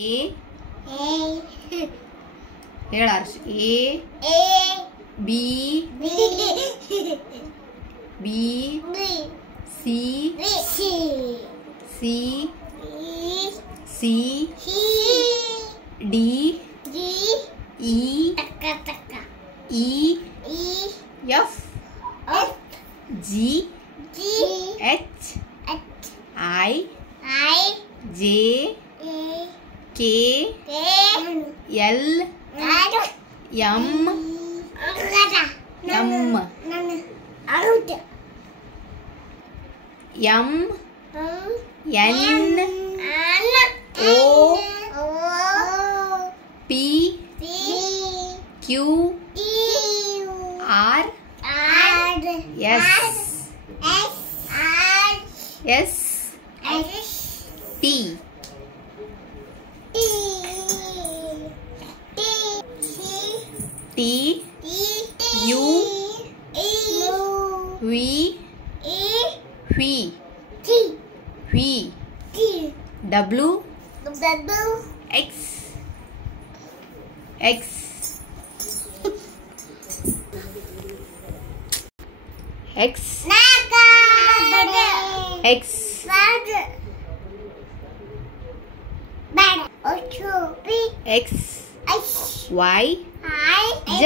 A ಹೇಳ ಹರ್ಷ A B B C C C D E E F G H I J K L M N O P Q R S T T U V W X Y Z